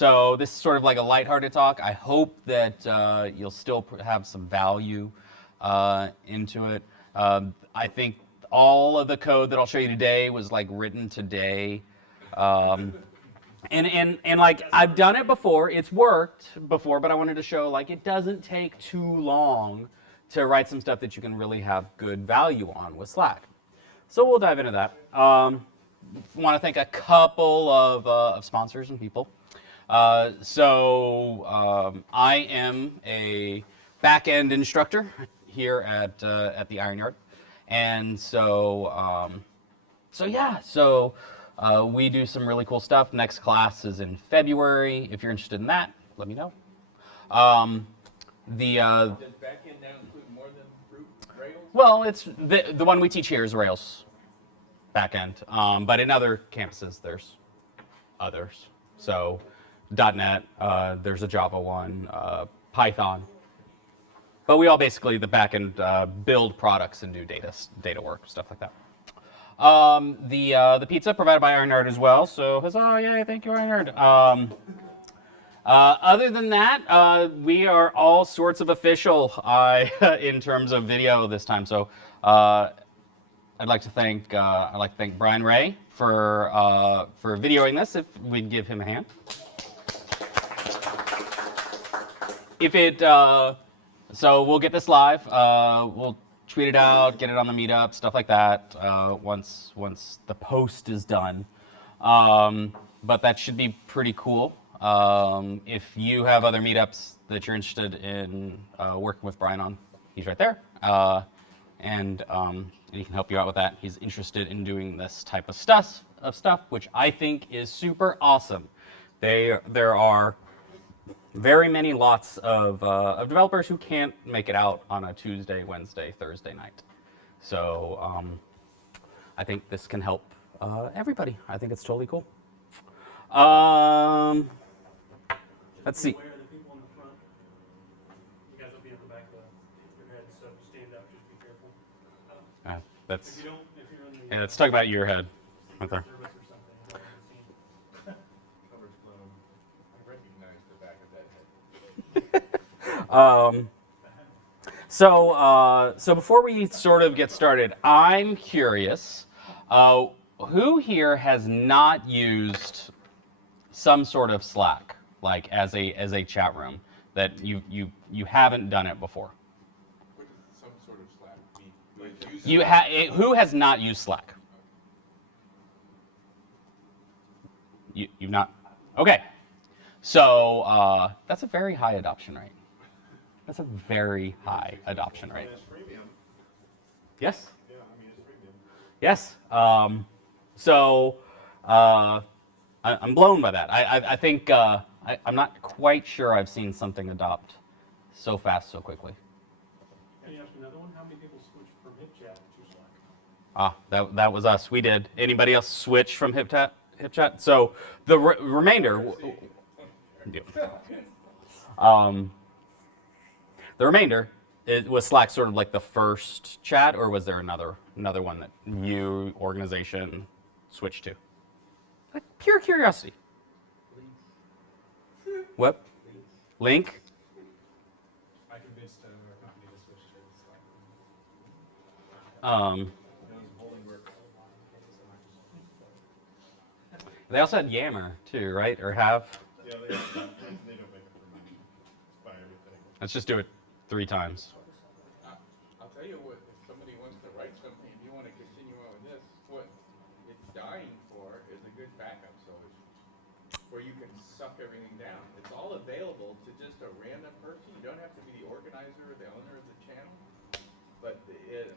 So this is sort of like a lighthearted talk. I hope that you'll still have some value into it. I think all of the code that I'll show you today was like written today. And like I've done it before, it's worked before, but I wanted to show like it doesn't take too long to write some stuff that you can really have good value on with Slack. So we'll dive into that. Want to thank a couple of sponsors and people. I am a back-end instructor here at the Iron Yard, and so we do some really cool stuff. Next class is in February. If you're interested in that, let me know. Does back-end now include more than Rails? Well, it's the one we teach here is Rails back-end, but in other campuses there's others. So .NET, there's a Java one, Python. But we all basically, the back-end, build products and do data work, stuff like that. The pizza provided by Iron Yard as well, so huzzah, yay, thank you, Iron Yard. Other than that, we are all sorts of official in terms of video this time. So I'd like to thank Brian Ray for videoing this. If we'd give him a hand. So we'll get this live. We'll tweet it out, get it on the meetup, stuff like that. Once the post is done, but that should be pretty cool. If you have other meetups that you're interested in working with Brian on, he's right there, and he can help you out with that. He's interested in doing this type of stuff, which I think is super awesome. There are very many lots of developers who can't make it out on a Tuesday, Wednesday, Thursday night. So I think this can help everybody. I think it's totally cool. Let's see. Where are the people in the front? You guys will be in the back of your head, so if you stand up, just be careful. That's If you're in the yeah. Let's talk about your head. Okay. service or something, you haven't seen. Coverage blown. I recognize the back of that head. So before we sort of get started, I'm curious, who here has not used some sort of Slack, like as a chat room, that you haven't done it before? What is some sort of Slack mean? Who has not used Slack? You've not? Okay. So that's a very high adoption rate. That's a very high adoption rate. It's freemium. Yes? Yeah, I mean, it's freemium. Yes. I'm blown by that. I think I'm not quite sure I've seen something adopt so fast, so quickly. Can you ask another one? How many people switched from HipChat to Slack? That was us. We did. Anybody else switch from HipChat? So the remainder. The remainder, was Slack sort of like the first chat, or was there another one that you, organization, switched to? Like pure curiosity. What? Link? I convinced our company to switch to Slack. They also had Yammer too, right? Or have? Yeah, they don't make it for money. Just buy everything. Let's just do it 3 times. I'll tell you what, if somebody wants to write something and you want to continue on with this, what it's dying for is a good backup solution where you can suck everything down. It's all available to just a random person. You don't have to be the organizer or the owner of the channel. But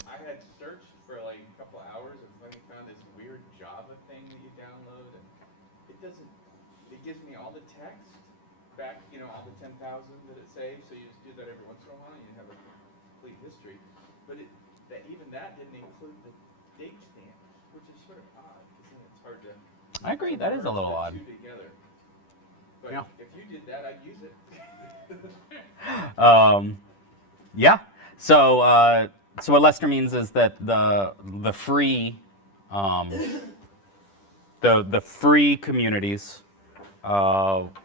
I had searched for like a couple of hours and finally found this weird Java thing that you download, and it gives me all the text back, all the 10,000 that it saves, so you just do that every once in a while and you have a complete history. But even that didn't include the date stamps, which is sort of odd, because then it's hard to I agree. That is a little odd. merge the two together. But Yeah. if you did that, I'd use it. Yeah. So what Lester means is that the free the free communities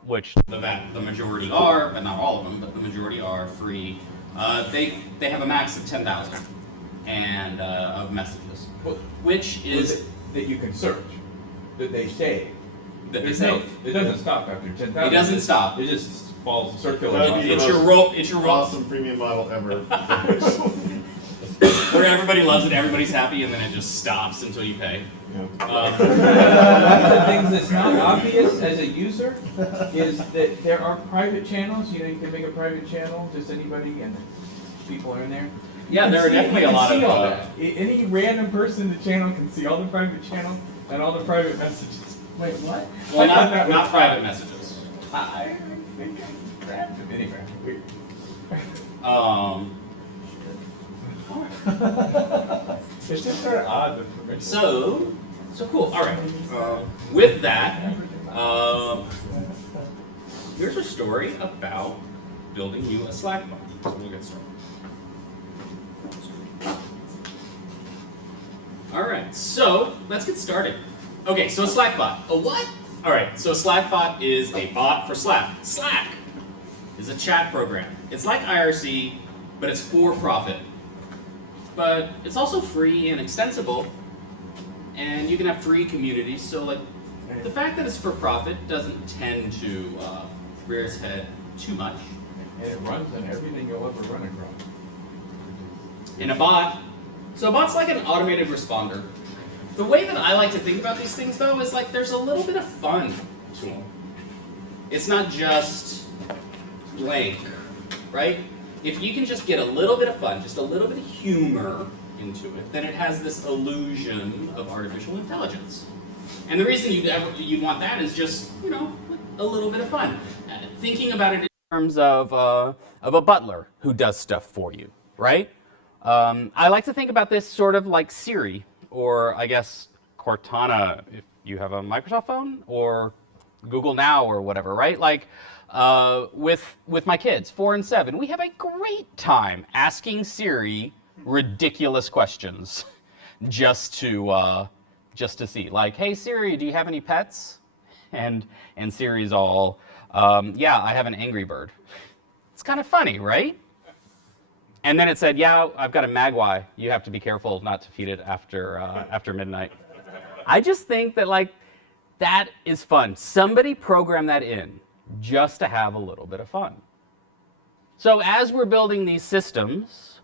which the majority are, but not all of them, but the majority are free. They have a max of 10,000 and of messages, Well, which is that you can search, that they save. that they There's save. it doesn't stop after 10,000. It doesn't stop. It just falls circular. That'd be It's the your most role. It's your role. Awesome premium model ever. Where everybody loves it, everybody's happy, and then it just stops until you pay. Yeah. One of the things that's not obvious as a user is that there are private channels. You know, you can make a private channel, just anybody, and people are in there. Yeah, there are definitely a lot of. See all that. Any random person in the channel can see all the private channels and all the private messages. Wait, what? Well, I thought that not was- private messages. I think I grabbed it anyway. Weird. It's just very odd information. So cool. All right. With that, here's a story about building you a Slack bot. So we'll get started. All right. So let's get started. Okay. So a Slack bot. A what? All right. So a Slack bot is a bot for Slack. Slack is a chat program. It's like IRC, but it's for profit. But it's also free and extensible, and you can have free communities. So like, the fact that it's for profit doesn't tend to rear its head too much. And it runs on everything you'll ever run across. In a bot, so a bot's like an automated responder. The way that I like to think about these things, though, is like there's a little bit of fun to them. It's not just blank, right? If you can just get a little bit of fun, just a little bit of humor into it, then it has this illusion of artificial intelligence. And the reason you'd want that is just, you know, a little bit of fun. Thinking about it in terms of a butler who does stuff for you, right? I like to think about this sort of like Siri, or I guess Cortana if you have a Microsoft phone, or Google Now or whatever, right? Like with my kids, 4 and 7, we have a great time asking Siri ridiculous questions just to see. Like, hey Siri, do you have any pets? And Siri's all, yeah, I have an Angry Bird. It's kind of funny, right? And then it said, yeah, I've got a magpie. You have to be careful not to feed it after midnight. I just think that like that is fun. Somebody programmed that in just to have a little bit of fun. So as we're building these systems,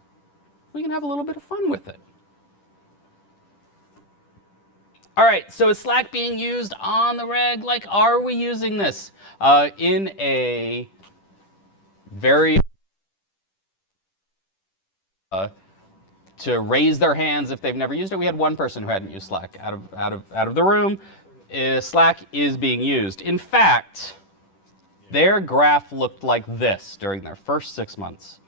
we can have a little bit of fun with it. All right, so is Slack being used on the reg? Like, are we using this in a very to raise their hands if they've never used it? We had one person who hadn't used Slack out of the room. Slack is being used. In fact, their graph looked like this during their first 6 months.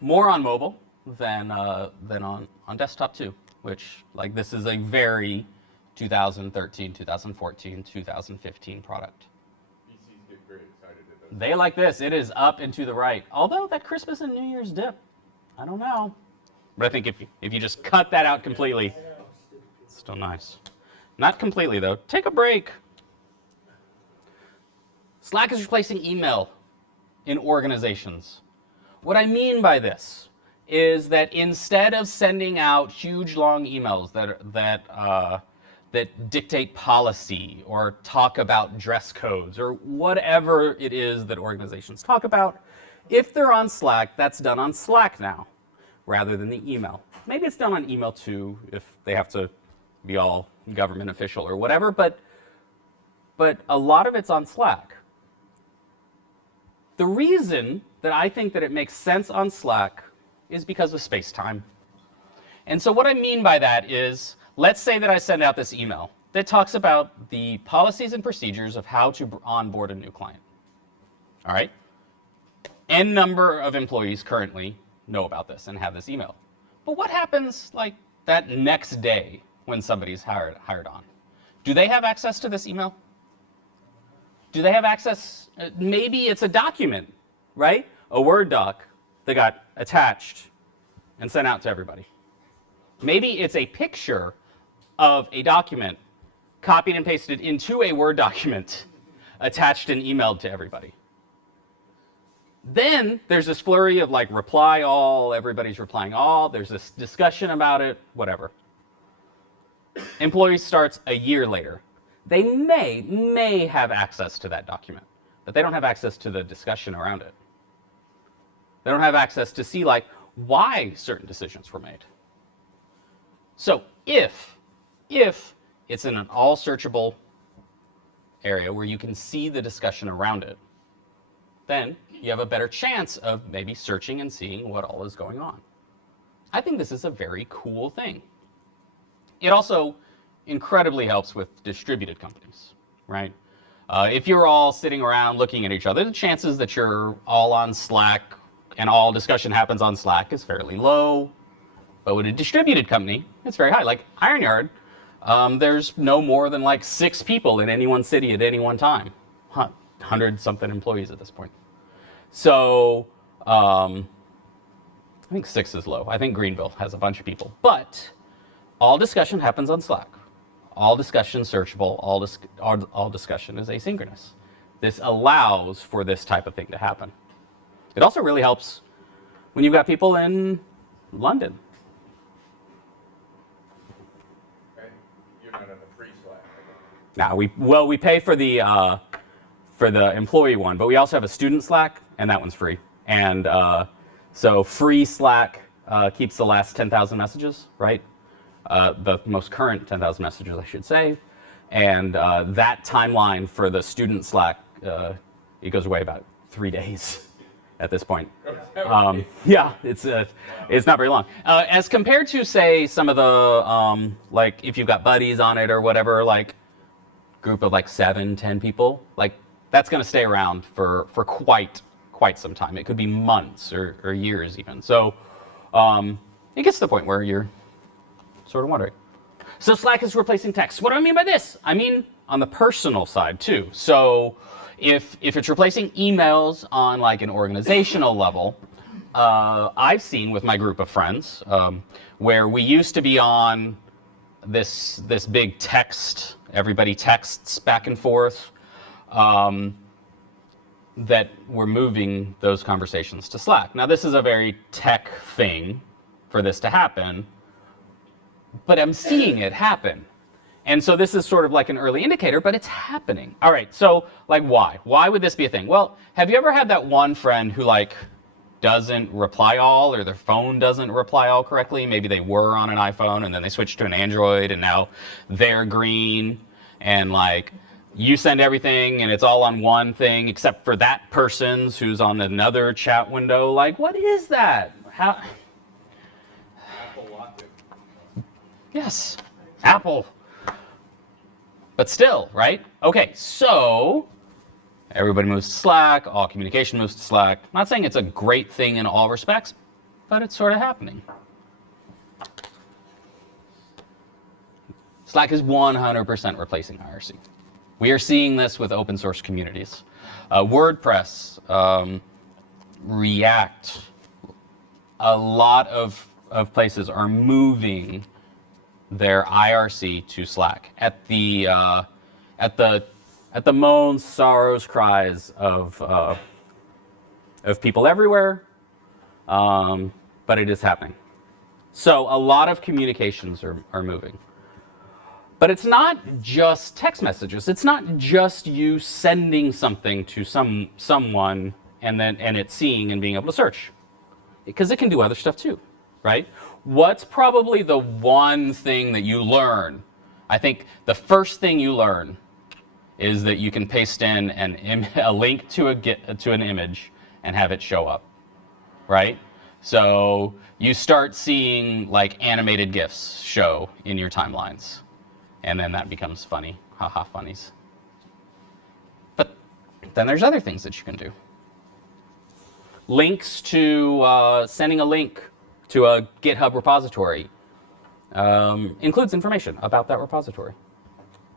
More on mobile than on desktop too, which like this is a very 2013, 2014, 2015 product. PCs get very excited at those. They like this. It is up and to the right. Although that Christmas and New Year's dip, I don't know. But I think if you just cut that out completely, it's still nice. Not completely though. Take a break. Slack is replacing email in organizations. What I mean by this is that instead of sending out huge long emails that dictate policy or talk about dress codes or whatever it is that organizations talk about, if they're on Slack, that's done on Slack now rather than the email. Maybe it's done on email too if they have to be all government official or whatever, but a lot of it's on Slack. The reason that I think that it makes sense on Slack is because of space-time. And so what I mean by that is, let's say that I send out this email that talks about the policies and procedures of how to onboard a new client. All right? N number of employees currently know about this and have this email. But what happens like that next day when somebody's hired on? Do they have access to this email? Do they have access? Maybe it's a document, right? A Word doc that got attached and sent out to everybody. Maybe it's a picture of a document copied and pasted into a Word document, attached and emailed to everybody. Then there's this flurry of like reply all, everybody's replying all, there's this discussion about it, whatever. Employee starts a year later. They may have access to that document, but they don't have access to the discussion around it. They don't have access to see like why certain decisions were made. So if it's in an all searchable area where you can see the discussion around it, then you have a better chance of maybe searching and seeing what all is going on. I think this is a very cool thing. It also incredibly helps with distributed companies, right? If you're all sitting around looking at each other, the chances that you're all on Slack and all discussion happens on Slack is fairly low. But with a distributed company, it's very high. Like Iron Yard, there's no more than like 6 people in any one city at any one time. 100-something employees at this point. So I think 6 is low. I think Greenville has a bunch of people. But all discussion happens on Slack. All discussion searchable. All discussion is asynchronous. This allows for this type of thing to happen. It also really helps when you've got people in London. And you're not on the free Slack. Now we pay for the employee one, but we also have a student Slack, and that one's free. And so free Slack keeps the last 10,000 messages, right? The most current 10,000 messages, I should say. And that timeline for the student Slack, it goes away about 3 days at this point. Yeah, it's not very long. As compared to, say, some of the, like, if you've got buddies on it or whatever, like, group of like 7, 10 people, like, that's going to stay around for quite some time. It could be months or years even. So it gets to the point where you're sort of wondering. So Slack is replacing text. What do I mean by this? I mean on the personal side too. So if it's replacing emails on like an organizational level, I've seen with my group of friends where we used to be on this big text, everybody texts back and forth, that we're moving those conversations to Slack. Now this is a very tech thing for this to happen, but I'm seeing it happen. And so this is sort of like an early indicator, but it's happening. All right, so like why? Why would this be a thing? Well, have you ever had that one friend who like doesn't reply all, or their phone doesn't reply all correctly? Maybe they were on an iPhone and then they switched to an Android and now they're green, and like you send everything and it's all on one thing except for that person's who's on another chat window. Like, what is that? How? Apple locked it. Yes, Apple. But still, right? Okay, so everybody moves to Slack, all communication moves to Slack. I'm not saying it's a great thing in all respects, but it's sort of happening. Slack is 100% replacing IRC. We are seeing this with open source communities. WordPress, React, a lot of places are moving their IRC to Slack at the moans, sorrows, cries of people everywhere, but it is happening. So a lot of communications are moving. But it's not just text messages. It's not just you sending something to someone and it seeing and being able to search, because it can do other stuff too, right? What's probably the one thing that you learn? I think the first thing you learn is that you can paste in a link to an image and have it show up, right? So you start seeing like animated GIFs show in your timelines. And then that becomes funny, haha funnies. But then there's other things that you can do. Links to, sending a link to a GitHub repository includes information about that repository.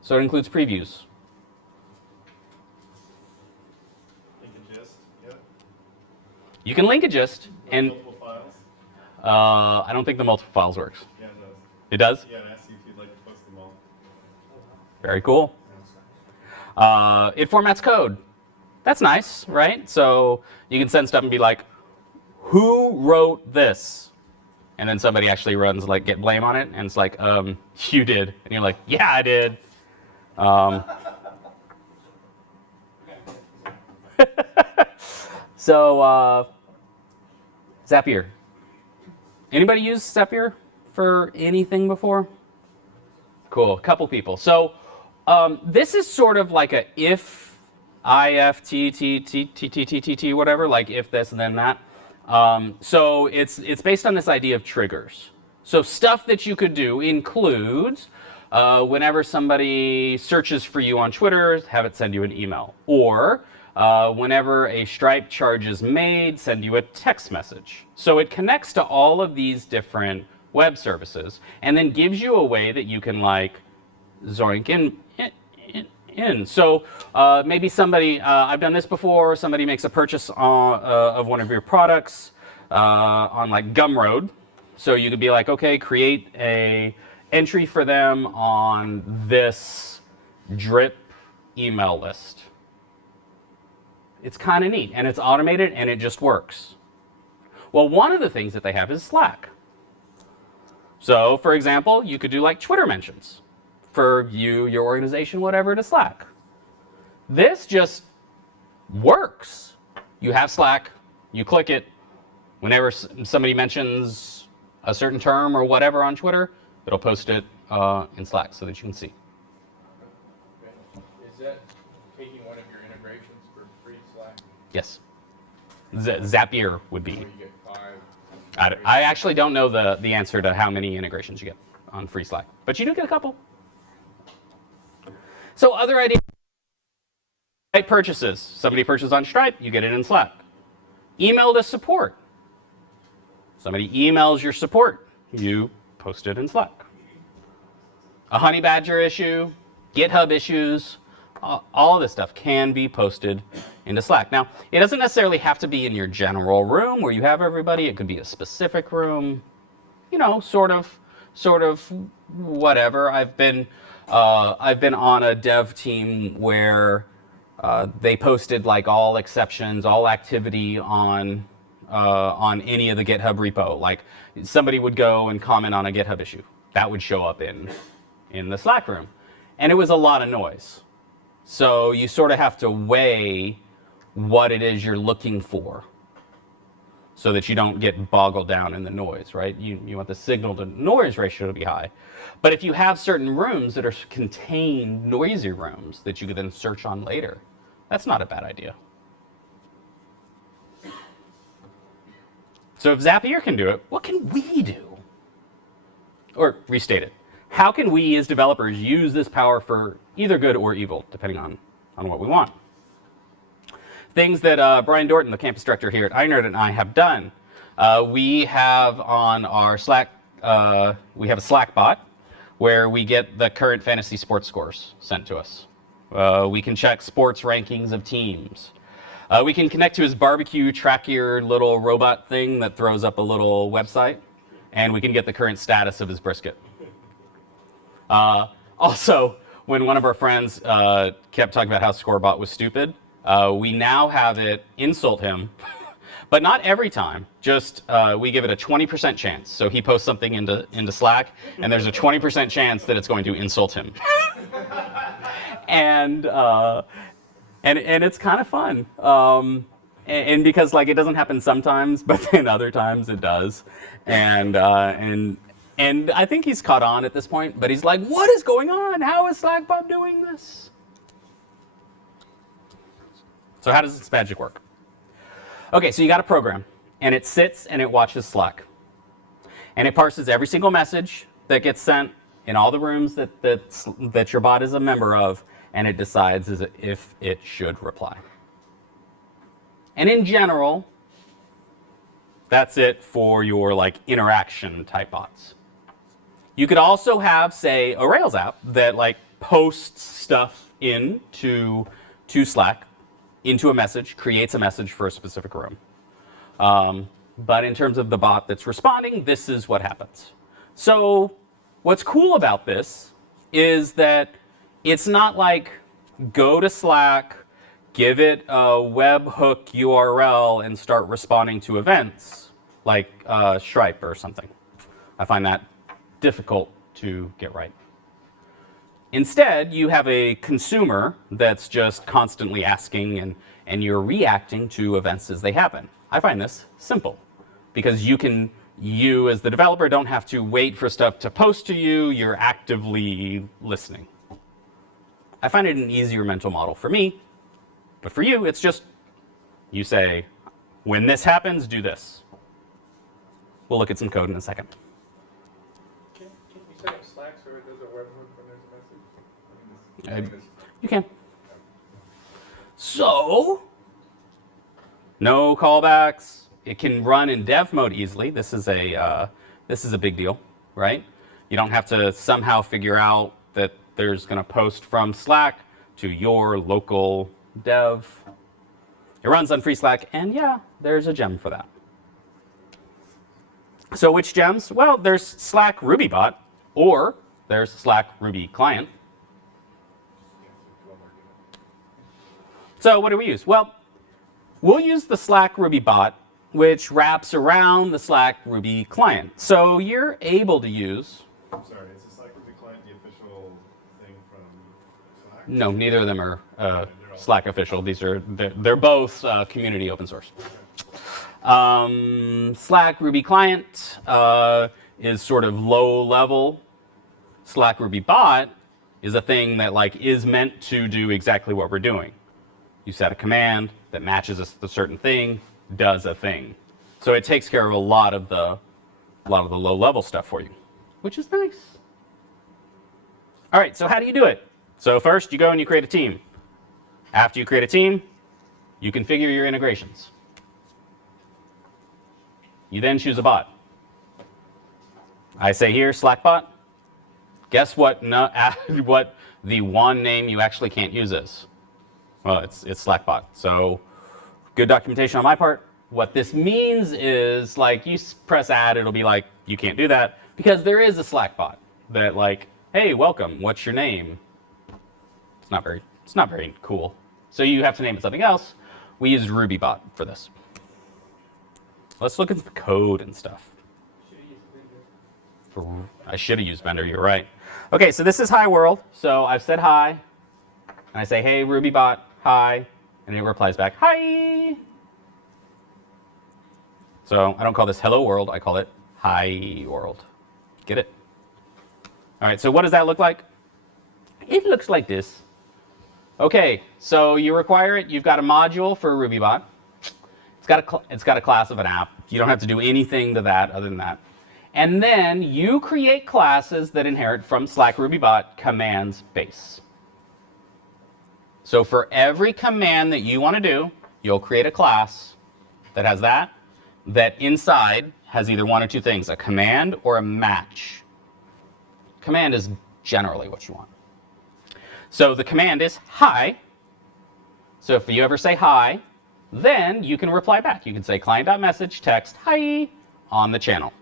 So it includes previews. Link a gist, yep. You can link a gist, and Multiple files? I don't think the multiple files works. Yeah, it does. It does? Yeah, it asks you if you'd like to post them all. Very cool. It formats code. That's nice, right? So you can send stuff and be like, who wrote this? And then somebody actually runs like get blame on it, and it's like, you did. And you're like, yeah, I did. So Zapier. Anybody use Zapier for anything before? Cool, a couple people. So this is sort of like a if whatever, like if this then that. So it's based on this idea of triggers. So stuff that you could do includes whenever somebody searches for you on Twitter, have it send you an email, or whenever a Stripe charge is made, send you a text message. So it connects to all of these different web services and then gives you a way that you can like zoink in. So maybe somebody, I've done this before, somebody makes a purchase of one of your products on like Gumroad. So you could be like, okay, create a entry for them on this drip email list. It's kind of neat, and it's automated, and it just works. Well, one of the things that they have is Slack. So, for example, you could do like Twitter mentions for you, your organization, whatever, to Slack. This just works. You have Slack, you click it. Whenever somebody mentions a certain term or whatever on Twitter, it'll post it in Slack so that you can see. Is that taking one of your integrations for free Slack? Yes. Zapier would be. So you get 5. I actually don't know the answer to how many integrations you get on free Slack, but you do get a couple. So other ideas, Stripe purchases. Somebody purchases on Stripe, you get it in Slack. Email to support. Somebody emails your support, you post it in Slack. A Honey Badger issue, GitHub issues, all of this stuff can be posted into Slack. Now, it doesn't necessarily have to be in your general room where you have everybody. It could be a specific room, you know, sort of whatever. I've been on a dev team where they posted like all exceptions, all activity on any of the GitHub repo. Like somebody would go and comment on a GitHub issue. That would show up in the Slack room. And it was a lot of noise. So you sort of have to weigh what it is you're looking for so that you don't get boggled down in the noise, right? You want the signal to noise ratio to be high. But if you have certain rooms that are contained noisy rooms that you could then search on later, that's not a bad idea. So if Zapier can do it, what can we do? Or restate it. How can we as developers use this power for either good or evil, depending on what we want? Things that Brian Dorton, the campus director here at iNerd, and I have done. We have on our Slack, we have a Slack bot where we get the current fantasy sports scores sent to us. We can check sports rankings of teams. We can connect to his barbecue track-eared little robot thing that throws up a little website, and we can get the current status of his brisket. Also, when one of our friends kept talking about how Scorebot was stupid, we now have it insult him, but not every time. Just we give it a 20% chance. So he posts something into Slack, and there's a 20% chance that it's going to insult him. and it's kind of fun. And because like it doesn't happen sometimes, but then other times it does. And I think he's caught on at this point, but he's like, what is going on? How is Slackbot doing this? So how does this magic work? Okay, so you got a program, and it sits and it watches Slack. And it parses every single message that gets sent in all the rooms that your bot is a member of, and it decides if it should reply. And in general, that's it for your like interaction type bots. You could also have, say, a Rails app that like posts stuff into Slack, into a message, creates a message for a specific room. But in terms of the bot that's responding, this is what happens. So what's cool about this is that it's not like go to Slack, give it a webhook URL, and start responding to events like Stripe or something. I find that difficult to get right. Instead, you have a consumer that's just constantly asking and you're reacting to events as they happen. I find this simple because you as the developer don't have to wait for stuff to post to you, you're actively listening. I find it an easier mental model for me, but for you, it's just, you say, when this happens, do this. We'll look at some code in a second. Can you set up Slack so it does a webhook when there's a message? You can. So, no callbacks. It can run in dev mode easily. This is a big deal, right? You don't have to somehow figure out that there's going to post from Slack to your local dev. It runs on free Slack, and yeah, there's a gem for that. So which gems? Well, there's Slack RubyBot, or there's Slack Ruby Client. So what do we use? Well, we'll use the Slack RubyBot, which wraps around the Slack Ruby Client. So you're able to use... I'm sorry, is the Slack Ruby client the official thing from Slack? No, neither of them are Slack official. They're both community open source. Slack Ruby Client is sort of low level. Slack Ruby Bot is a thing that is meant to do exactly what we're doing. You set a command that matches a certain thing, does a thing. So it takes care of a lot of the low level stuff for you, which is nice. All right, so how do you do it? So first you go and you create a team. After you create a team, you configure your integrations. You then choose a bot. I say here, Slack bot. Guess what? What the one name you actually can't use is? Well, it's Slack bot. So good documentation on my part. What this means is you press add, it'll be like, you can't do that because there is a Slack bot that hey, welcome, what's your name? It's not very cool. So you have to name it something else. We use RubyBot for this. Let's look at the code and stuff. I should have used vendor, you're right. Okay, so this is hi world. So I've said hi, and I say, hey, RubyBot, hi, and it replies back, hi. So I don't call this hello world, I call it hi world. Get it? All right, so what does that look like? It looks like this. Okay, so you require it. You've got a module for RubyBot. It's got a class of an app. You don't have to do anything to that other than that. And then you create classes that inherit from Slack RubyBot commands base. So for every command that you want to do, you'll create a class that has that inside has either one or two things, a command or a match. Command is generally what you want. So the command is hi. So if you ever say hi, then you can reply back. You can say client.message text hi on the channel.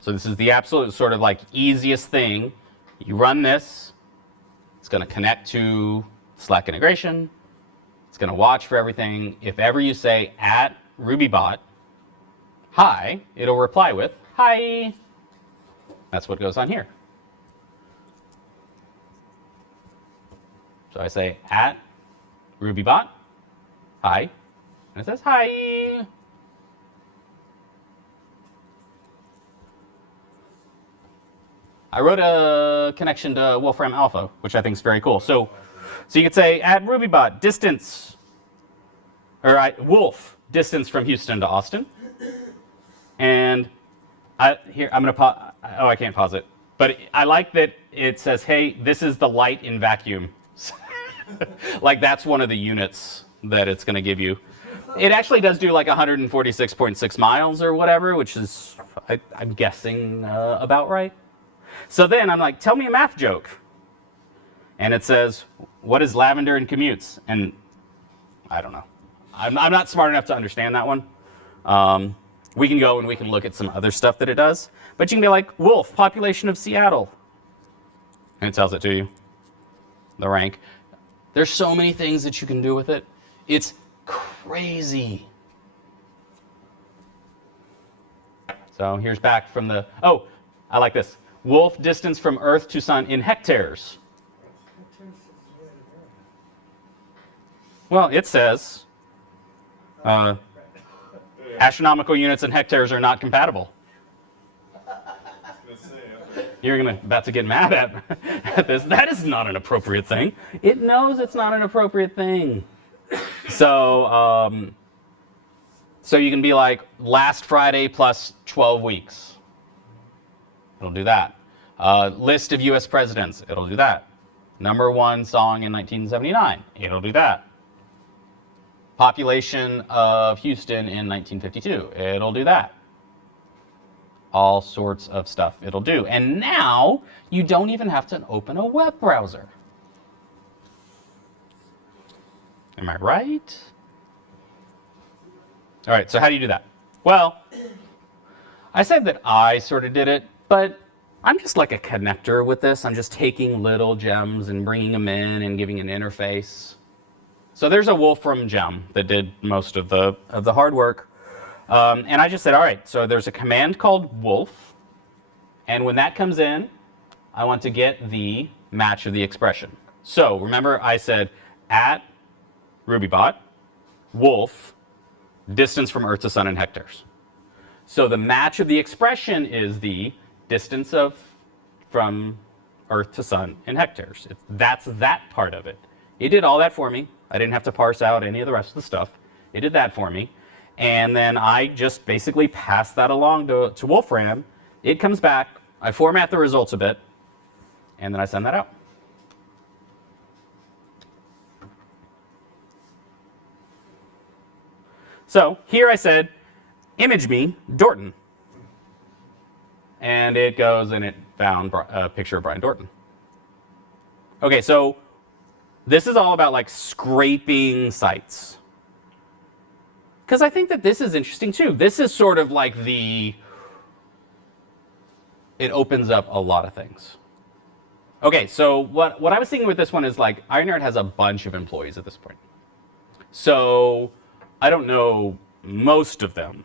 So this is the absolute sort of easiest thing. You run this. It's going to connect to Slack integration. It's going to watch for everything. If ever you say at RubyBot hi, it'll reply with hi. That's what goes on here. So I say at RubyBot hi, and it says hi. I wrote a connection to Wolfram Alpha, which I think is very cool. So you could say at RubyBot distance, or Wolf distance from Houston to Austin, and I'm gonna pause. Oh, I can't pause it, but I like that it says, hey, this is the light in vacuum. That's one of the units that it's going to give you. It actually does do 146.6 miles or whatever, which is, I'm guessing, about right. So then I'm like, tell me a math joke. And it says, what is lavender in commutes? And I don't know. I'm not smart enough to understand that one. We can go and we can look at some other stuff that it does. But you can be like, Wolf, population of Seattle. and it tells it to you, the rank. There's so many things that you can do with it. It's crazy. So here's back from the, oh, I like this. Wolf distance from Earth to Sun in hectares. Well, it says astronomical units and hectares are not compatible. You're about to get mad at this. That is not an appropriate thing. It knows it's not an appropriate thing. So, so you can be like, last Friday plus 12 weeks. It'll do that. List of U.S. presidents. It'll do that. #1 song in 1979. It'll do that. Population of Houston in 1952. It'll do that. All sorts of stuff it'll do. And now you don't even have to open a web browser. Am I right? All right, so how do you do that? Well, I said that I sort of did it, but I'm just like a connector with this. I'm just taking little gems and bringing them in and giving an interface. So there's a Wolfram gem that did most of the hard work. And I just said, all right, so there's a command called wolf. And when that comes in, I want to get the match of the expression. So remember I said at RubyBot, wolf, distance from Earth to Sun in hectares. So the match of the expression is the distance from Earth to Sun in hectares. That's that part of it. It did all that for me. I didn't have to parse out any of the rest of the stuff. It did that for me. And then I just basically pass that along to Wolfram. It comes back, I format the results a bit, and then I send that out. So here I said, image me, Dorton. And it goes and it found a picture of Brian Dorton. Okay, so this is all about like scraping sites. Because I think that this is interesting too. This is sort of like it opens up a lot of things. Okay, so what I was thinking with this one is like, Ironheart has a bunch of employees at this point. So I don't know most of them.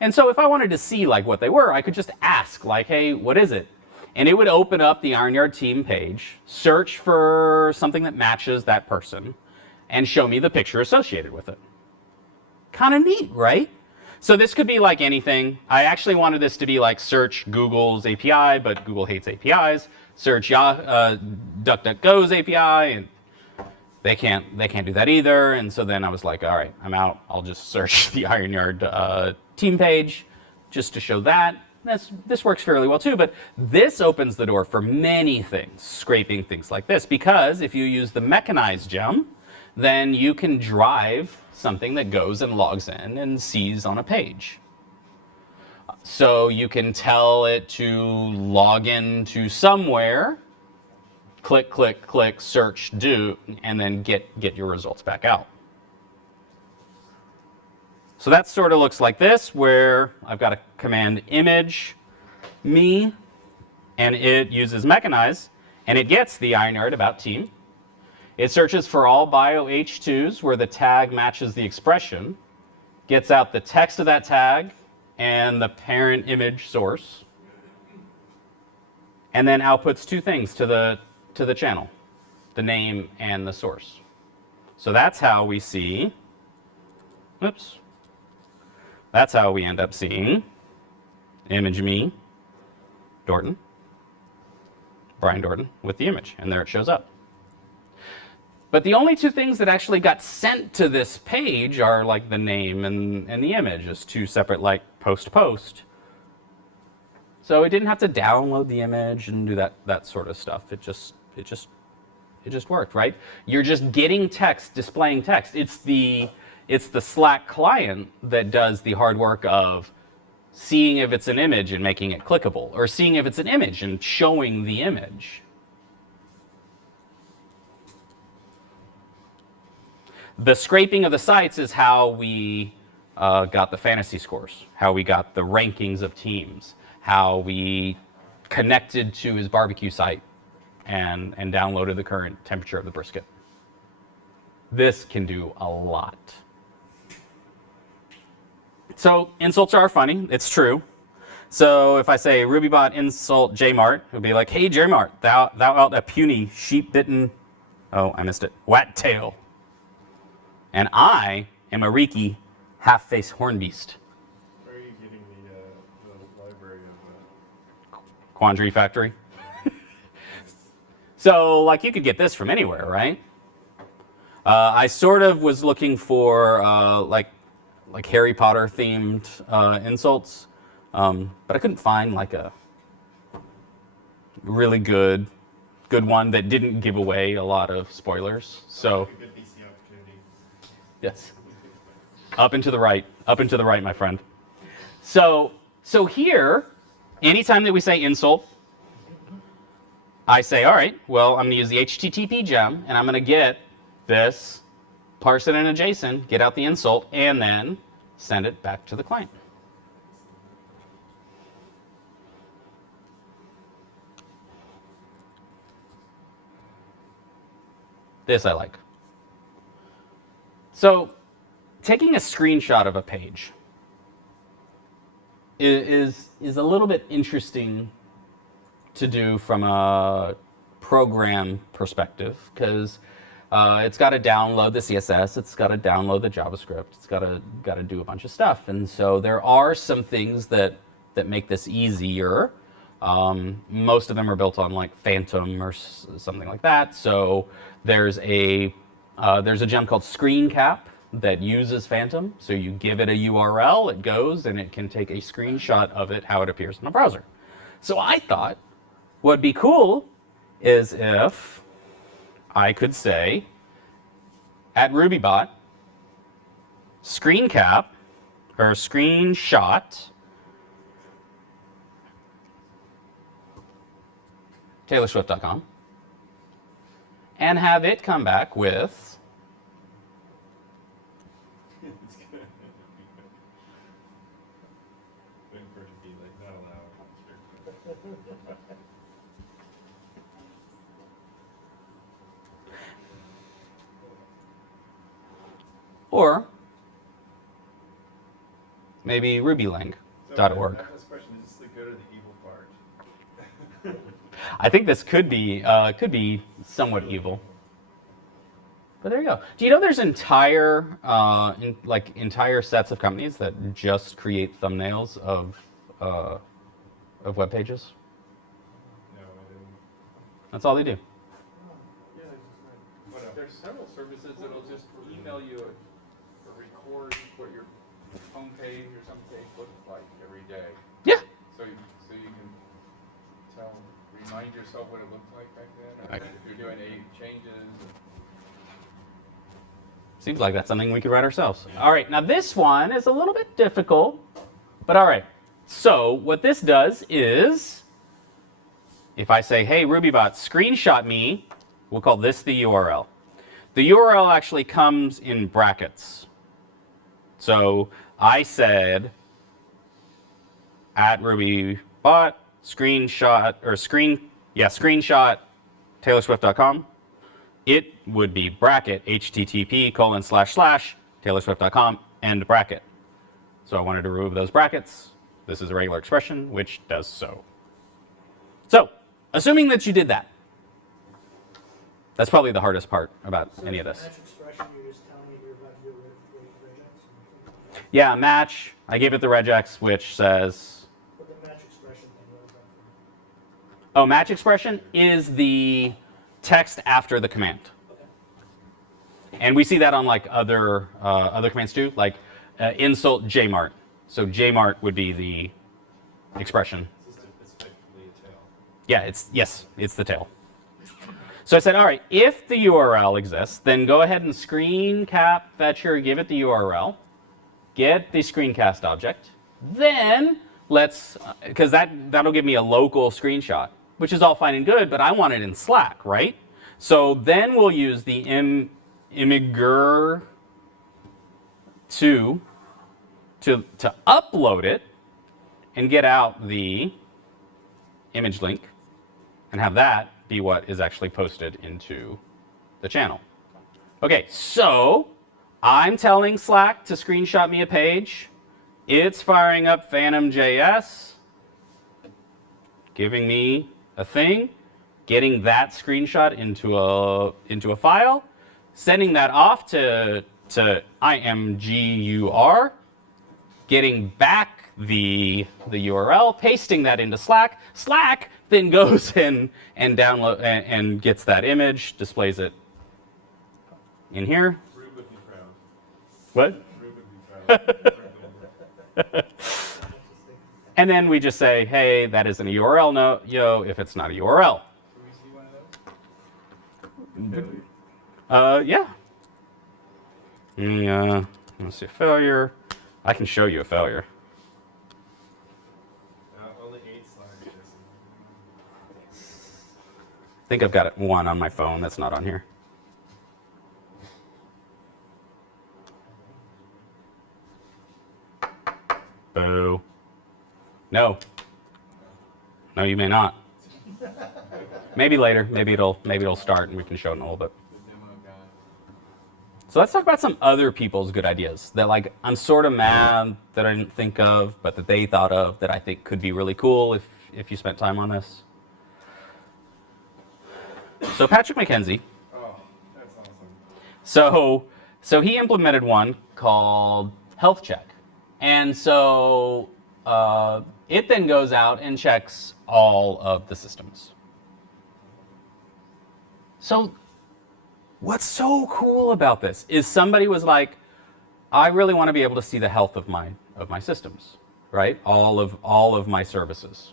And so if I wanted to see like what they were, I could just ask like, hey, what is it? And it would open up the Ironheart team page, search for something that matches that person, and show me the picture associated with it. Kind of neat, right? So this could be like anything. I actually wanted this to be like search Google's API, but Google hates APIs. Search DuckDuckGo's API, and they can't do that either. And so then I was like, all right, I'm out. I'll just search the Ironheart team page just to show that. This works fairly well too, but this opens the door for many things, scraping things like this, because if you use the mechanized gem, then you can drive something that goes and logs in and sees on a page. So you can tell it to log in to somewhere, click, click, click, search, do, and then get your results back out. So that sort of looks like this, where I've got a command image me, and it uses mechanize, and it gets the Ironheart about team. It searches for all bio H2s where the tag matches the expression, gets out the text of that tag and the parent image source, and then outputs two things to the channel, the name and the source. So that's how we see, oops, that's how we end up seeing image me, Dorton, Brian Dorton with the image, and there it shows up. But the only two things that actually got sent to this page are like the name and the image as two separate like post. So it didn't have to download the image and do that sort of stuff. It just worked, right? You're just getting text, displaying text. It's the Slack client that does the hard work of seeing if it's an image and making it clickable, or seeing if it's an image and showing the image. The scraping of the sites is how we got the fantasy scores, how we got the rankings of teams, how we connected to his barbecue site and downloaded the current temperature of the brisket. This can do a lot. So insults are funny, it's true. So if I say RubyBot insult JMart, it would be like, hey JMart, thou art a puny sheep-bitten, oh, I missed it, wat tail. And I am a reeky half-face horn beast. Where are you getting the library of Quandary Factory. So, like, you could get this from anywhere, right? I sort of was looking for, like Harry Potter themed insults, but I couldn't find, like, a really good one that didn't give away a lot of spoilers. So, a good DC opportunity? yes. Up and to the right, my friend. So here, anytime that we say insult, I say, all right, well, I'm going to use the HTTP gem, and I'm going to get this, parse it in a JSON, get out the insult, and then send it back to the client. This I like. So, taking a screenshot of a page is a little bit interesting to do from a program perspective, because it's got to download the CSS, it's got to download the JavaScript, it's got to do a bunch of stuff, and so there are some things that make this easier. Most of them are built on like Phantom or something like that. So there's a gem called ScreenCap that uses Phantom. So you give it a URL, it goes, and it can take a screenshot of it, how it appears in the browser. So I thought what'd be cool is if I could say at RubyBot ScreenCap or screenshot TaylorSwift.com and have it come back with It's good. Waiting for it to be like not allowed. or maybe rubylang.org. This question is the good or the evil part? I think this could be somewhat evil. But there you go. Do you know there's entire sets of companies that just create thumbnails of web pages? No, I didn't. That's all they do. There's several services that'll just email you or record what your homepage or some page looks like every day. Yeah. So you can remind yourself what it looked like back then, or if you're doing any changes. Seems like that's something we could write ourselves. All right, now this one is a little bit difficult, but all right. So what this does is, if I say, hey, RubyBot, screenshot me, we'll call this the URL. The URL actually comes in brackets. So I said at RubyBot screenshot TaylorSwift.com. It would be bracket http://TaylorSwift.com end bracket. So I wanted to remove those brackets. This is a regular expression, which does so. So, assuming that you did that, that's probably the hardest part about any of this. Match expression, you're just telling me you're about to do regex. Yeah, match. I gave it the regex, which says, But the match expression thing, what is that oh, match expression is the text after the command. for? Okay. And we see that on like other commands too, like insult JMart. So JMart would be the expression. It's effectively a tail. Yeah, it's the tail. So I said, all right, if the URL exists, then go ahead and screencap fetcher, give it the URL, get the screencast object, then let's, because that'll give me a local screenshot, which is all fine and good, but I want it in Slack, right? So then we'll use the imgur to upload it and get out the image link and have that be what is actually posted into the channel. Okay, so I'm telling Slack to screenshot me a page. It's firing up Phantom.js, giving me a thing, getting that screenshot into a file, sending that off to IMGUR, getting back the URL, pasting that into Slack. Slack then goes in and download and gets that image, displays it in here. Rube would be proud. What? Rube would be proud. And then we just say, hey, that isn't a URL, no, yo, if it's not a URL. Can we see one of those? Yeah. Let's see, failure. I can show you a failure. Only 8 slides. I think I've got one on my phone that's not on here. Boo. No. No, you may not. Maybe later. Maybe it'll start and we can show it in a little bit. The demo guy. So let's talk about some other people's good ideas that like I'm sort of mad that I didn't think of, but that they thought of that I think could be really cool if you spent time on this. So Patrick McKenzie. Oh, that's awesome. So he implemented one called Health Check. And so it then goes out and checks all of the systems. So what's so cool about this is somebody was like, I really want to be able to see the health of my systems, right? All of my services.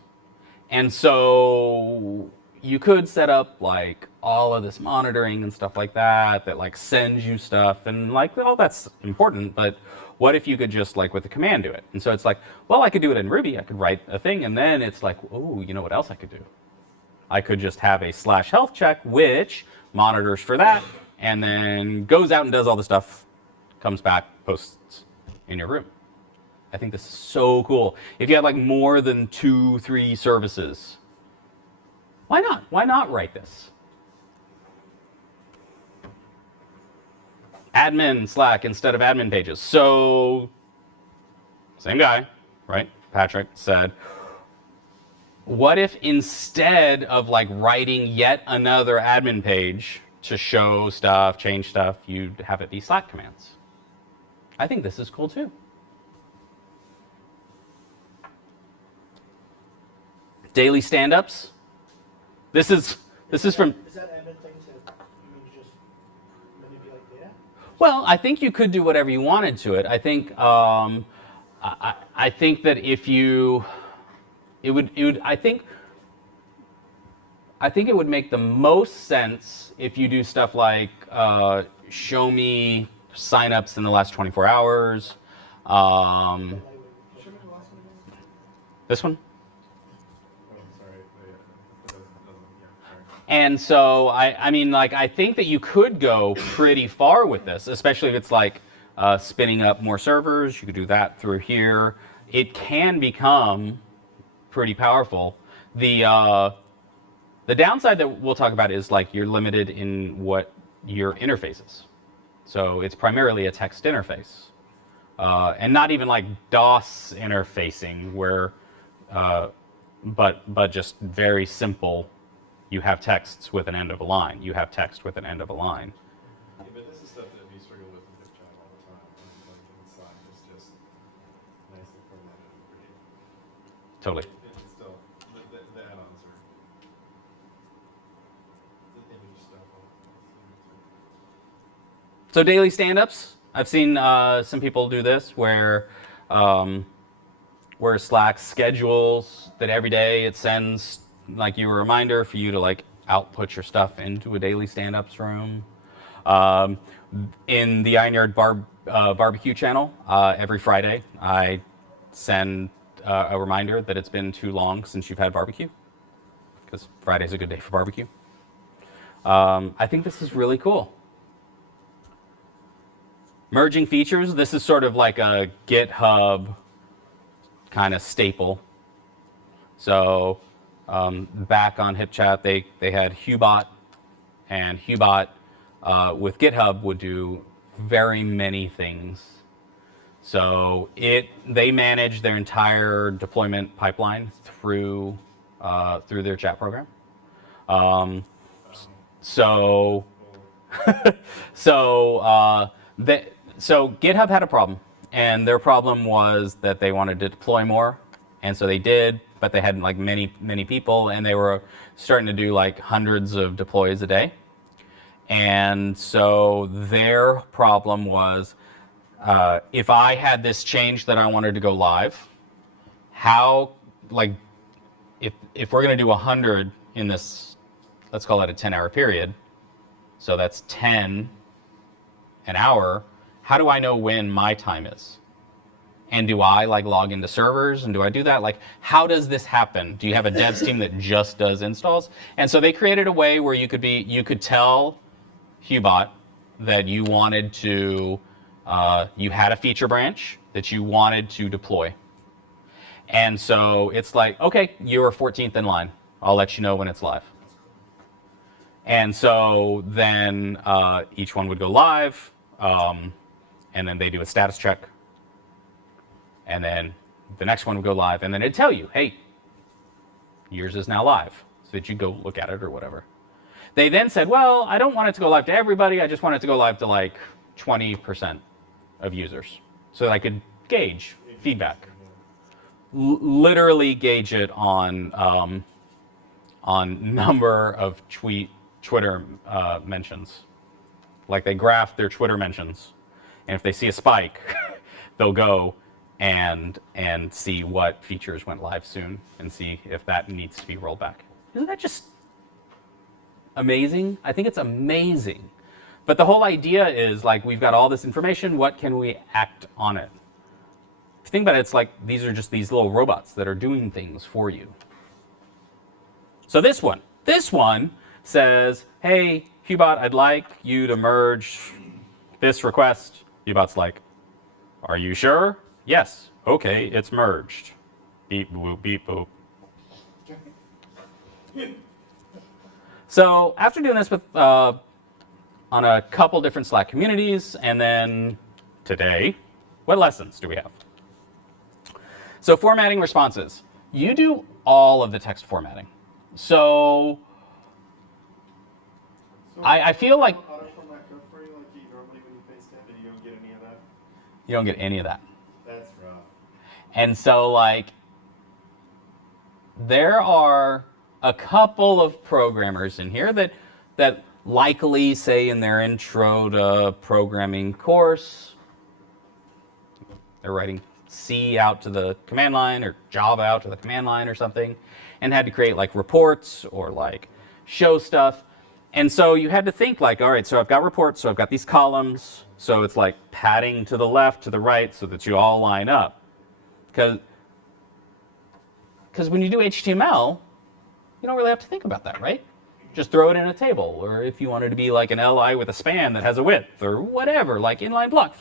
And so you could set up like all of this monitoring and stuff like that like sends you stuff and like all that's important, but what if you could just like with a command do it? And so it's like, well, I could do it in Ruby. I could write a thing and then it's like, oh, you know what else I could do? I could just have a /health check which monitors for that and then goes out and does all the stuff, comes back, posts in your room. I think this is so cool. If you had like more than 2-3 services, why not? Why not write this? Admin Slack instead of admin pages. So, same guy, right? Patrick said, what if instead of like writing yet another admin page to show stuff, change stuff, you'd have it be Slack commands? I think this is cool too. Daily stand-ups. This is from. Is that admin thing to you mean just manipulate data? Well, I think you could do whatever you wanted to it. I think I think that if you, I think it would make the most sense if you do stuff like show me signups in the last 24 hours. Show me the last one again. This one. Oh, sorry. Yeah, sorry. And so, I mean, like, I think that you could go pretty far with this, especially if it's like spinning up more servers. You could do that through here. It can become pretty powerful. The downside that we'll talk about is like you're limited in what your interface is. So it's primarily a text interface, and not even like DOS interfacing where, but just very simple. You have texts with an end of a line. You have text with an end of a line. Yeah, but this is stuff that we struggle with in chat all the time. Like inside, it's just nicely formatted and pretty. Totally. It's still the add-ons are the image stuff. So daily stand-ups. I've seen some people do this where Slack schedules that every day it sends like you a reminder for you to like output your stuff into a daily stand-ups room. In the Iron barbecue channel, every Friday I send a reminder that it's been too long since you've had barbecue, because Friday's a good day for barbecue. I think this is really cool. Merging features, this is sort of like a GitHub kind of staple. So back on HipChat, they had Hubot, and Hubot with GitHub would do very many things. So they manage their entire deployment pipeline through their chat program. So GitHub had a problem, and their problem was that they wanted to deploy more, and so they did, but they had like many people, and they were starting to do like hundreds of deploys a day. And so their problem was, if I had this change that I wanted to go live, how, like, if we're going to do 100 in this, let's call it a 10-hour period, so that's 10 an hour, how do I know when my time is? And do I like log into servers, and do I do that? Like, how does this happen? Do you have a devs team that just does installs? And so they created a way where you could tell Hubot that you wanted to, you had a feature branch that you wanted to deploy. And so it's like, okay, you're 14th in line. I'll let you know when it's live. And so then each one would go live, and then they do a status check. And then the next one would go live, and then it'd tell you, hey, yours is now live, so that you go look at it or whatever. They then said, well, I don't want it to go live to everybody. I just want it to go live to like 20% of users, so that I could gauge feedback. Literally gauge it on number of Twitter mentions. Like, they graph their Twitter mentions, and if they see a spike, they'll go and see what features went live soon and see if that needs to be rolled back. Isn't that just amazing? I think it's amazing. But the whole idea is, like, we've got all this information, what can we act on it? If you think about it, it's like these are just these little robots that are doing things for you. So this one says, hey, Hubot, I'd like you to merge this request. Hubot's like, are you sure? Yes. Okay, it's merged. Beep, boop, beep, boop. So after doing this with on a couple different Slack communities, and then today, what lessons do we have? So formatting responses. You do all of the text formatting. So I feel like Auto format code for you like you normally when you paste it, and you don't get any of that. you don't get any of that. That's rough. And so, like, there are a couple of programmers in here that likely say in their intro to programming course, they're writing C out to the command line or Java out to the command line or something, and had to create like reports or like show stuff. And so you had to think like, all right, so I've got reports, so I've got these columns, so it's like padding to the left, to the right, so that you all line up. Because when you do HTML, you don't really have to think about that, right? Just throw it in a table, or if you wanted to be like an LI with a span that has a width, or whatever, like inline block,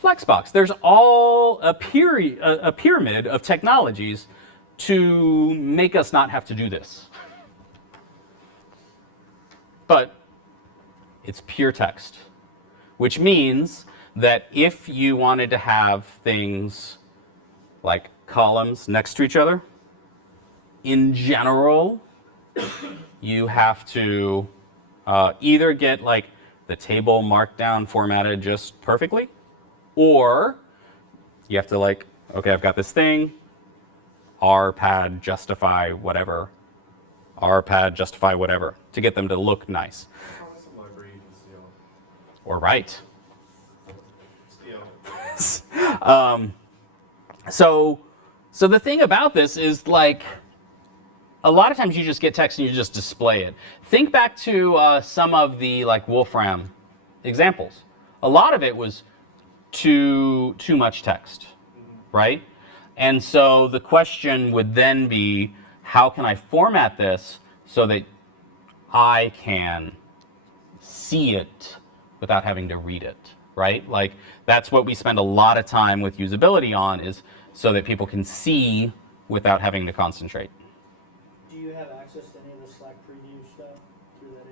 Flexbox. There's all a pyramid of technologies to make us not have to do this. But it's pure text, which means that if you wanted to have things like columns next to each other, in general, you have to either get like the table markdown formatted just perfectly, or you have to like, okay, I've got this thing, rpad justify whatever, to get them to look nice. Probably some library you can steal. Or write. Steal. So the thing about this is, like, a lot of times you just get text and you just display it. Think back to some of the like Wolfram examples. A lot of it was too much text, right? And so the question would then be, how can I format this so that I can see it without having to read it, right? Like, that's what we spend a lot of time with usability on, is so that people can see without having to concentrate. Do you have access to any of the Slack preview stuff through that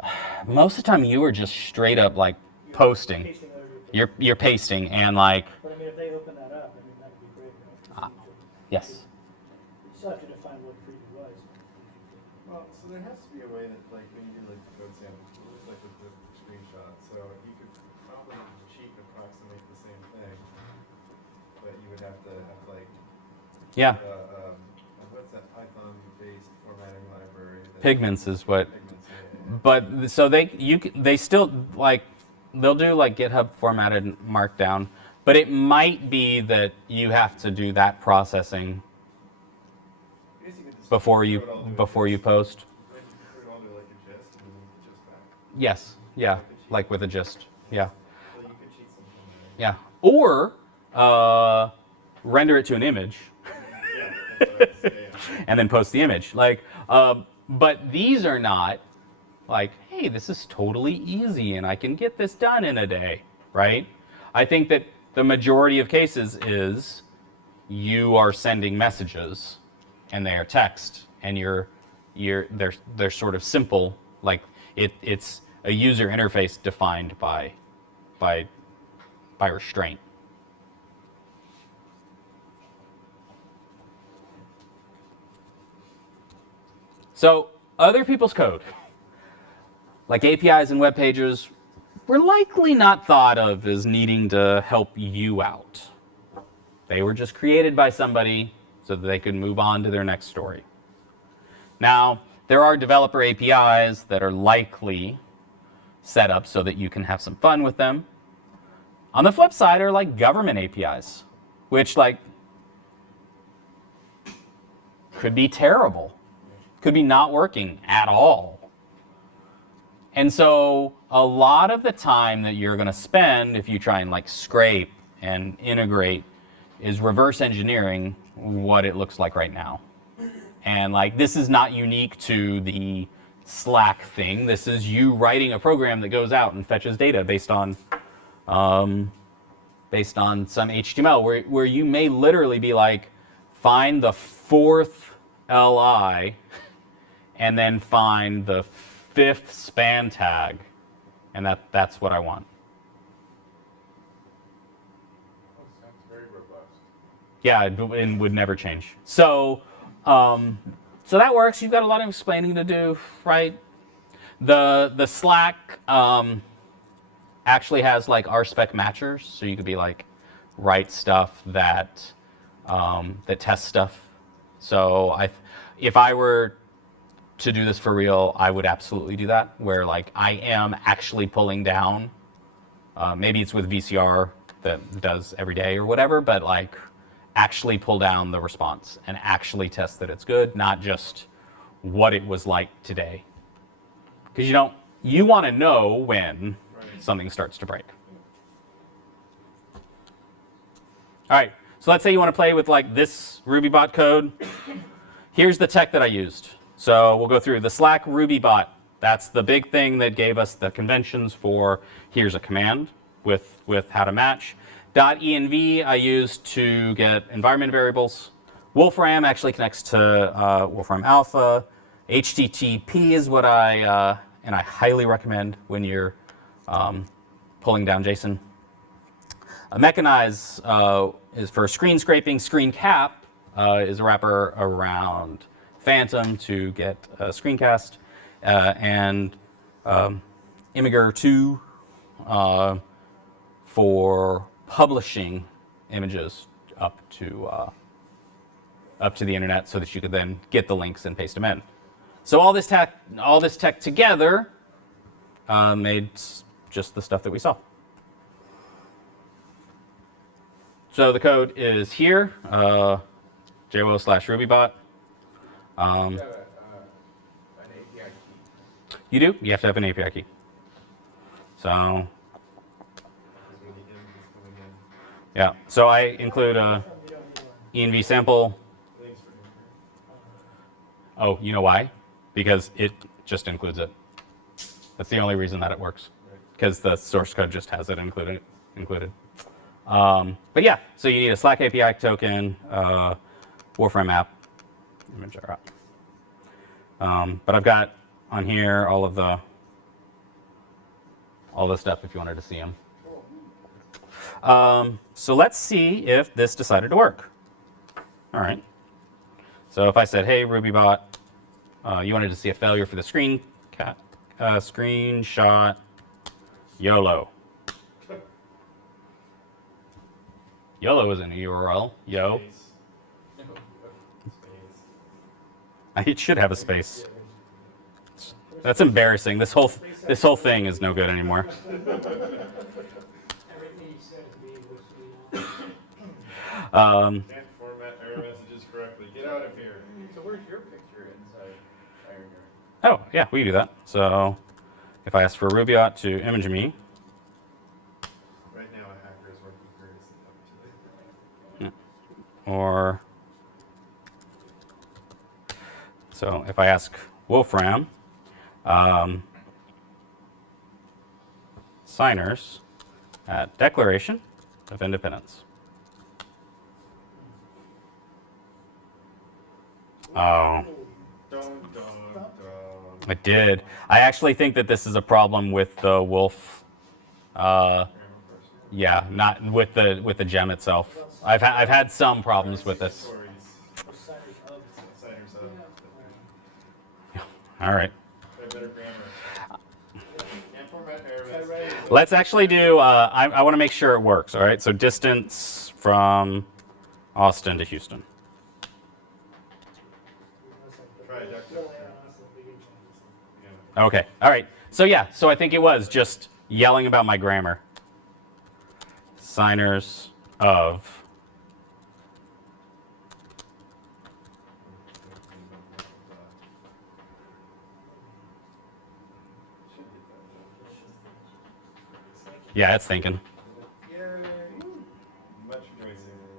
API? Most of the time, you are just straight up like posting. Pasting whatever you're pasting. You're pasting and like But I mean, if they open that up, I mean, that would be great, right? 'Cause yes. you still have to define what preview was. Well, so there has to be a way that, like, when you do like code samples, like with the screenshot, so you could probably cheat and approximate the same thing, but you would have to have like Yeah. what's that Python-based formatting library? Pigments is what. Pigments, But so they still like they'll do like GitHub formatted markdown, but it might be that you have to do that processing I guess you could just before throw you it all to a before you gist, post. like, throw it all to like a gist and then the gist back. Yes. Yeah. Like with a gist. Yeah. So you could cheat something there. Yeah. Or render it to an image Yeah, that's what I was saying. and then post the image. Like, but these are not like, hey, this is totally easy and I can get this done in a day, right? I think that the majority of cases is you are sending messages and they are text and they're sort of simple, like it's a user interface defined by restraint. So other people's code, like APIs and web pages, were likely not thought of as needing to help you out. They were just created by somebody so that they could move on to their next story. Now, there are developer APIs that are likely set up so that you can have some fun with them. On the flip side are like government APIs, which like could be terrible, could be not working at all. And so a lot of the time that you're going to spend if you try and like scrape and integrate is reverse engineering what it looks like right now. And like this is not unique to the Slack thing. This is you writing a program that goes out and fetches data based on some HTML where you may literally be like, find the fourth LI and then find the fifth span tag, and that's what I want. Sounds very robust. Yeah, it would never change. So that works. You've got a lot of explaining to do, right? The Slack actually has like RSpec matchers, so you could be like write stuff that tests stuff. So if I were to do this for real, I would absolutely do that, where like I am actually pulling down, maybe it's with VCR that does every day or whatever, but like actually pull down the response and actually test that it's good, not just what it was like today. Because you want to know when something starts to break. All right, so let's say you want to play with like this RubyBot code. Here's the tech that I used. So we'll go through the Slack RubyBot. That's the big thing that gave us the conventions for here's a command with how to match. .env I used to get environment variables. Wolfram actually connects to Wolfram Alpha. HTTP is what and I highly recommend when you're pulling down JSON. Mechanize is for screen scraping. Screen cap is a wrapper around Phantom to get a screencast, and Imager 2 for publishing images up to the internet, so that you could then get the links and paste them in. So all this tech together made just the stuff that we saw. So the code is here, JWO/RubyBot. You have an API key. You do? You have to have an API key. So, That's where the image is coming in. yeah. So I include a env sample. Links for image. Oh, you know why? Because it just includes it. That's the only reason that it works. Because the source code just has it included. But yeah, so you need a Slack API token, Wolfram app, image error. But I've got on here all the stuff if you wanted to see them. So let's see if this decided to work. All right. So if I said, hey, RubyBot, you wanted to see a failure for the screenshot, YOLO. YOLO is in a URL. Yo. Space. Space. It should have a space. That's embarrassing. This whole thing is no good anymore. Everything you said to me was, Can't format error messages correctly. Get out of here. So where's your picture inside Iron Guard? Oh, yeah, we can do that. So if I ask for RubyBot to image me, Right now, a hacker is working furiously up to or so if I ask Wolfram, signers at Declaration of Independence. Oh, Dun, dun, dun. it did. I actually think that this is a problem with the wolf. Grammar person. Yeah, not with the gem itself. I've had some problems with this. Stories. signers of. Signers of. All right. They're better grammar. Can't format error Try messages. writing. Let's actually do, I want to make sure it works, all right? So distance from Austin to Houston. Try duck, duck, Yeah. Okay, all right. So yeah, so I think it was just yelling about my grammar. Signers of. Yeah, it's thinking. Yay. Much noisier.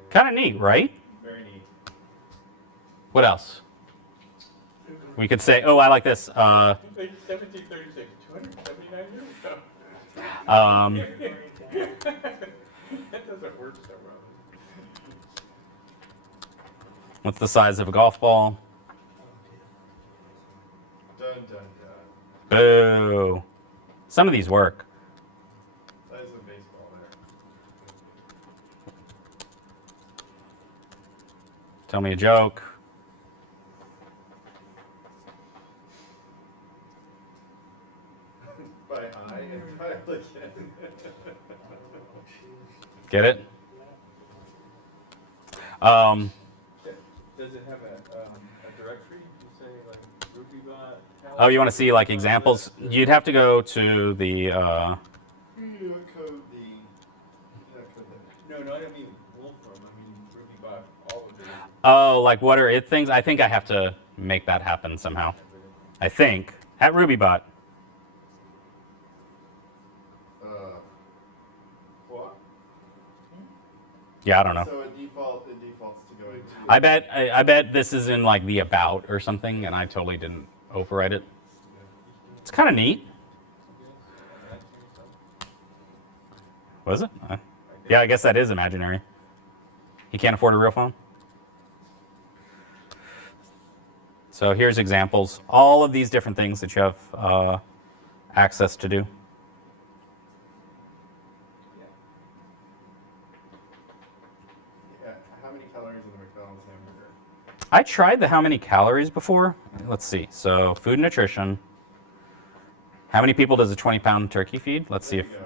Kind of neat, right? Very neat. What else? We could say, oh, I like this. Like 1736, 279 years ago. That doesn't work so well. What's the size of a golf ball? Dun, dun, dun. Boo. Some of these work. Size of baseball there. Tell me a joke. By high and by again. Get it? Does it have a directory? You say like RubyBot? Oh, you want to see like examples? You'd have to go to the. You code the. You code that. No, I don't mean Wolfram. I mean RubyBot. All of them. Oh, like what are it things? I think I have to make that happen somehow. I think at RubyBot. What? Yeah, I don't know. So it defaults to going to. I bet this is in like the about or something, and I totally didn't overwrite it. It's kind of neat. Was it? Yeah, I guess that is imaginary. He can't afford a real phone. So here's examples. All of these different things that you have access to do. Yeah. How many calories in the McDonald's hamburger? I tried the how many calories before. Let's see. So food and nutrition. How many people does a 20-pound turkey feed? Let's see There if. you go.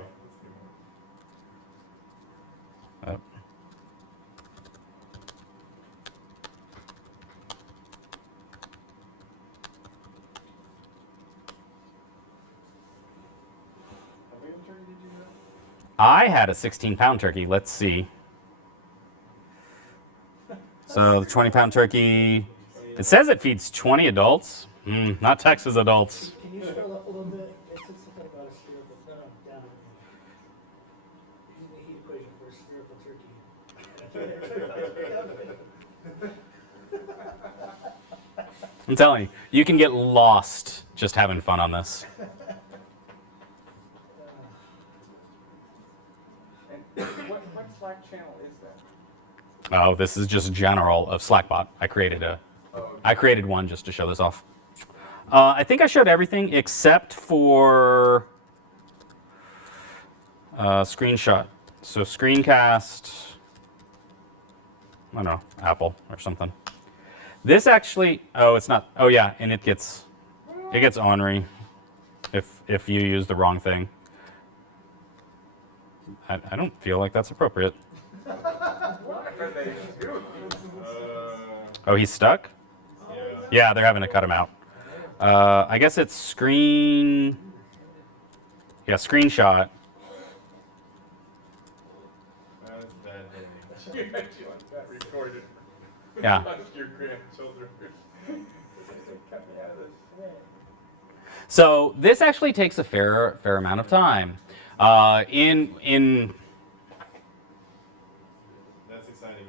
Let's Oh. How many turkey did you have? I had a 16-pound turkey. Let's see. So the 20-pound turkey. It says it feeds 20 adults. Not Texas adults. Can you scroll up a little bit? It said something about a spherical, no, down. Using the heat equation for a spherical turkey. I'm telling you, you can get lost just having fun on this. And what Slack channel is that? Oh, this is just general of Slackbot. I created a I created one just to show this off. I think I showed everything except for screenshot. So screencast, I don't know, Apple or something. This actually, oh, it's not. Oh yeah, and it gets ornery if you use the wrong thing. I don't feel like that's appropriate. Oh, he's stuck? Yeah, they're having to cut him out. I guess it's screenshot. That was bad day. You actually want that recorded. Yeah. Ask your grandchildren. Cut me out of this. So this actually takes a fair amount of time. In That's exciting,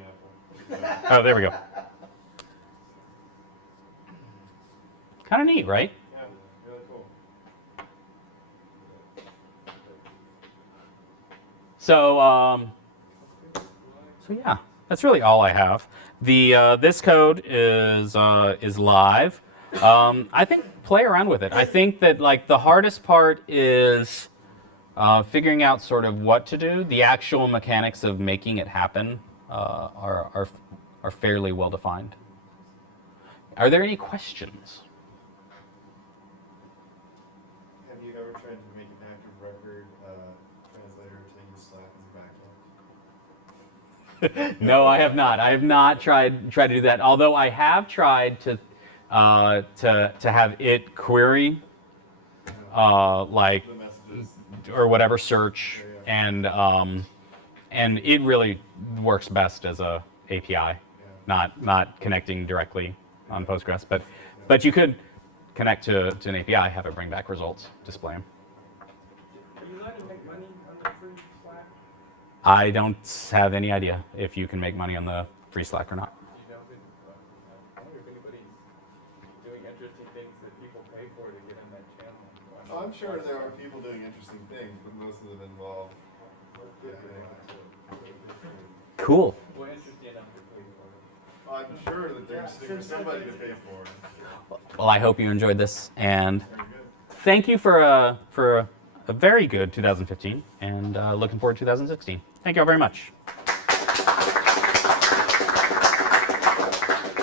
Apple. oh, there we go. Kind of neat, right? Yeah, really cool. So yeah, that's really all I have. The this code is live. I think play around with it. I think that like the hardest part is figuring out sort of what to do. The actual mechanics of making it happen are fairly well defined. Are there any questions? Have you ever tried to make an active record translator to use Slack as a backend? No, I have not. I have not tried to do that. Although I have tried to have it query like The messages. or whatever search, and it really works best as a API, not connecting directly on Postgres. But you could connect to an API, have it bring back results, display them. Are you allowed to make money on the free Slack? I don't have any idea if you can make money on the free Slack or not. I wonder if anybody's doing interesting things that people pay for to get in that channel. Oh, I'm sure there are people doing interesting things, but most of them involve. Cool. Well, interesting enough to pay for it. I'm sure that there's somebody to pay for it. Well, I hope you enjoyed this, and Very good. thank you for a very good 2015, and looking forward to 2016. Thank you all very much.